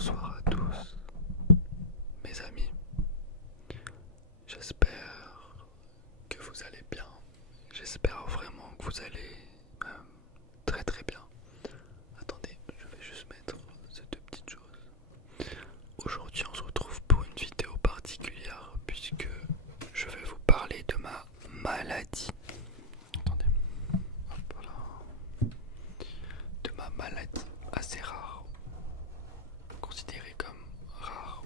Bonsoir à tous, mes amis. J'espère que vous allez bien. J'espère vraiment que vous allez très très bien. Attendez, je vais juste mettre ces deux petites choses. Aujourd'hui, on se retrouve pour une vidéo particulière puisque je vais vous parler de ma maladie. Attendez, hop là. De ma maladie assez rare, considérée comme rare,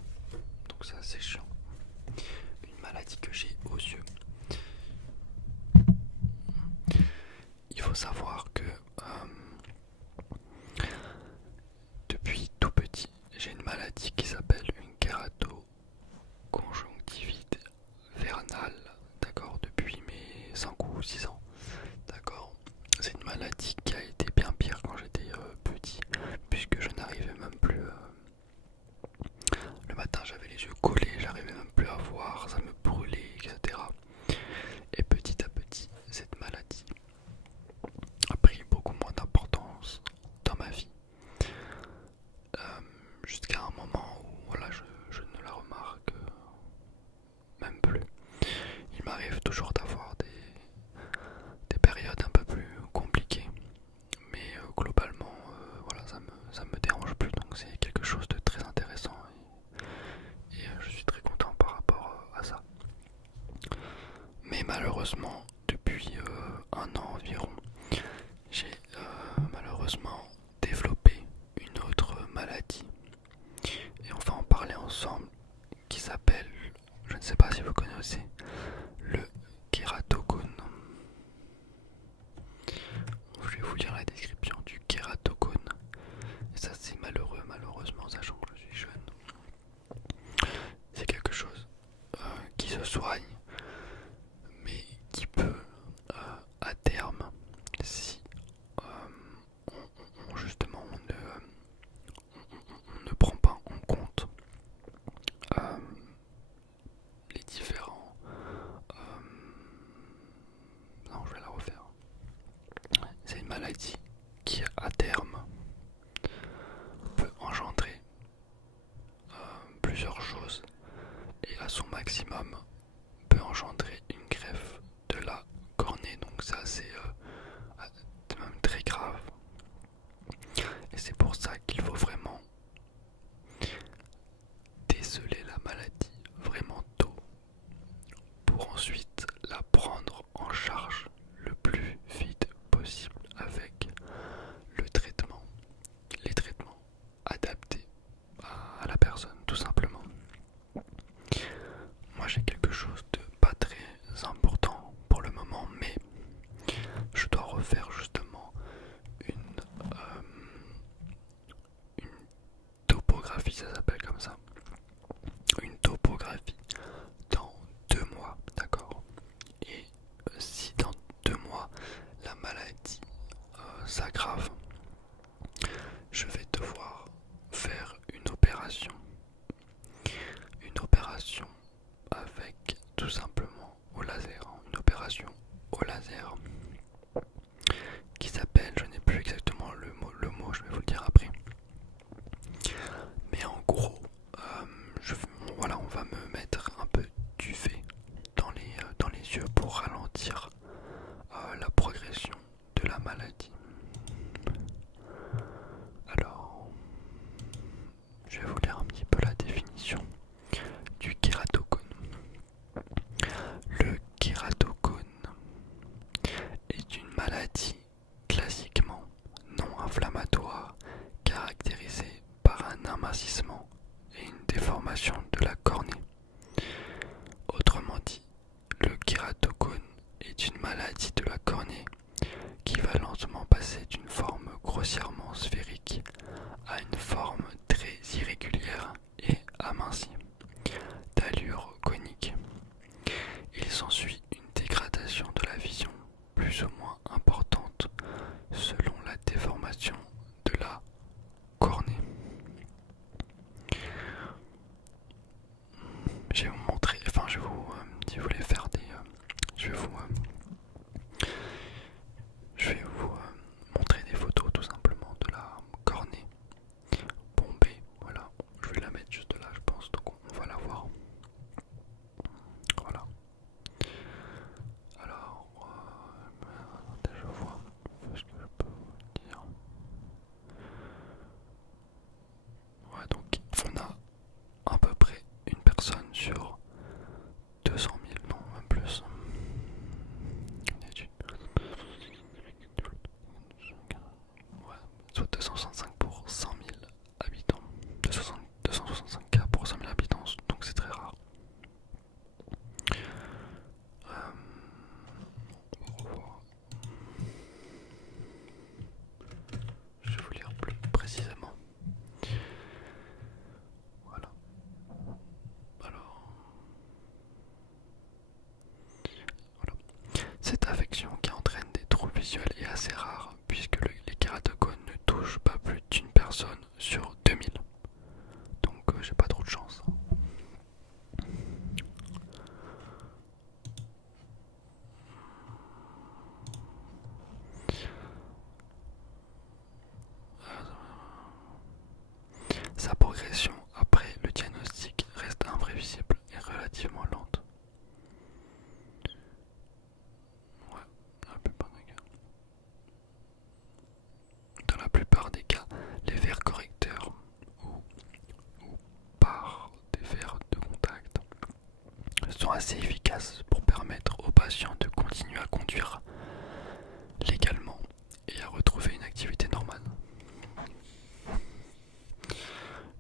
donc c'est assez chiant. Une maladie que j'ai aux yeux. Il faut savoir que depuis tout petit, j'ai une maladie qui s'appelle une kératoconjonctivite vernale, d'accord, depuis mes 5 ou 6 ans, d'accord. C'est une maladie qui a été bien pire quand j'étais petit, puisque je n'arrivais même plus. Le matin, j'avais les yeux collés, j'arrivais même plus à voir, ça me brûlait, etc. Et petit à petit, cette maladie a pris beaucoup moins d'importance dans ma vie, jusqu'à un moment où voilà, je ne la remarque même plus. Il m'arrive toujours d'avoir des périodes un peu plus compliquées, mais globalement, voilà, ça me dérange plus, donc c'est quelque chose de très intéressant et je suis très content par rapport à ça. Mais malheureusement, depuis un an environ, j'ai malheureusement développé une autre maladie et on va en parler ensemble, qui s'appelle, je ne sais pas si vous connaissez, le kératocone. Je vais vous lire la description du kératocone. Et ça c'est malheureux, malheureusement, sachant que je suis jeune. C'est quelque chose qui se soigne, mais qui peut à terme, si justement on ne prend pas en compte les différents... non, je vais la refaire. C'est une maladie qui à terme peut engendrer assez efficace pour permettre aux patients de continuer à conduire légalement et à retrouver une activité normale.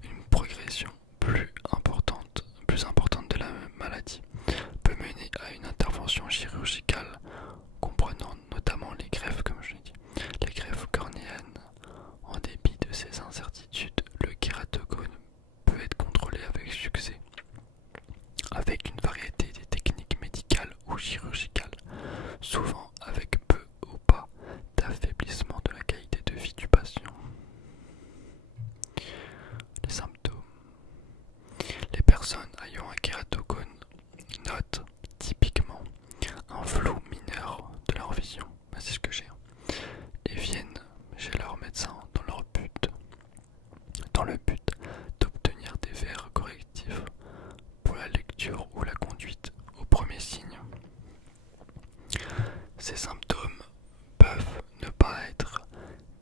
Une progression plus importante de la maladie peut mener à une intervention chirurgicale comprenant notamment les greffes, comme je l'ai dit, les greffes cornéennes. En dépit de ces incertitudes, le kératogone peut être contrôlé avec succès, avec une variété de techniques médicales ou chirurgicales, souvent avec peu ou pas d'affaiblissement de la qualité de vie du patient. Les symptômes. Les personnes ayant un kératogone notent typiquement un flou mineur de leur vision, c'est ce que j'ai, et viennent chez leur médecin dans le but d'obtenir des verres correctifs pour la lecture ou la conduite au premier signe. Ces symptômes peuvent ne pas être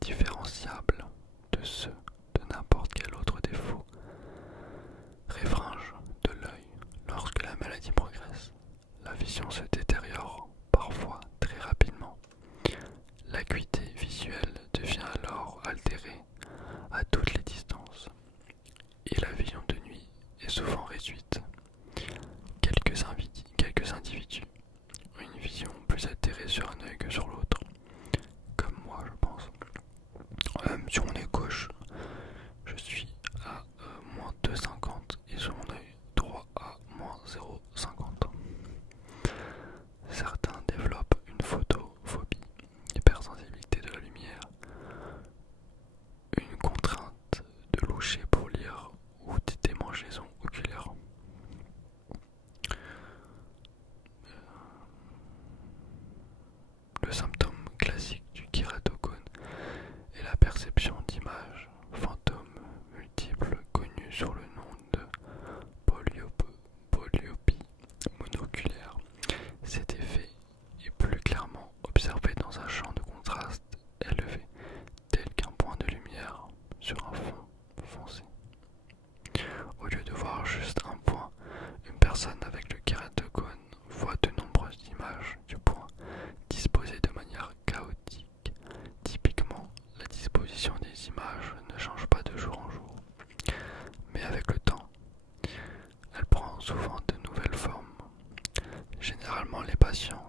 différenciables de ceux de n'importe quel autre défaut réfringe de l'œil. Lorsque la maladie progresse, la vision se détériore parfois très rapidement. L'acuité visuelle devient alors altérée à toutes les distances et la vision de nuit est souvent réduite. Quelques individus ont une vision plus altérée sur un œil que sur l'autre, comme moi je pense. Sur mon œil gauche, je suis à moins 2,50 et sur mon œil droit à moins 0,50. Certains développent une photophobie, hypersensibilité de la lumière, une contrainte de loucher pour lire ou des démangeaisons oculaires. Le symptôme classique du kératogone est la perception d'images fantômes multiples connues sous le nom de polyopie monoculaire. Cet effet est plus clairement observé dans un champ de contraste élevé, tel qu'un point de lumière sur un fond foncé. Au lieu de voir juste un point, une personne avec le kératogone voit de nombreuses images du point disposées de manière chaotique. Typiquement, la disposition des images ne change pas de jour en jour, mais avec le temps, elle prend souvent de nouvelles formes. Généralement, les patients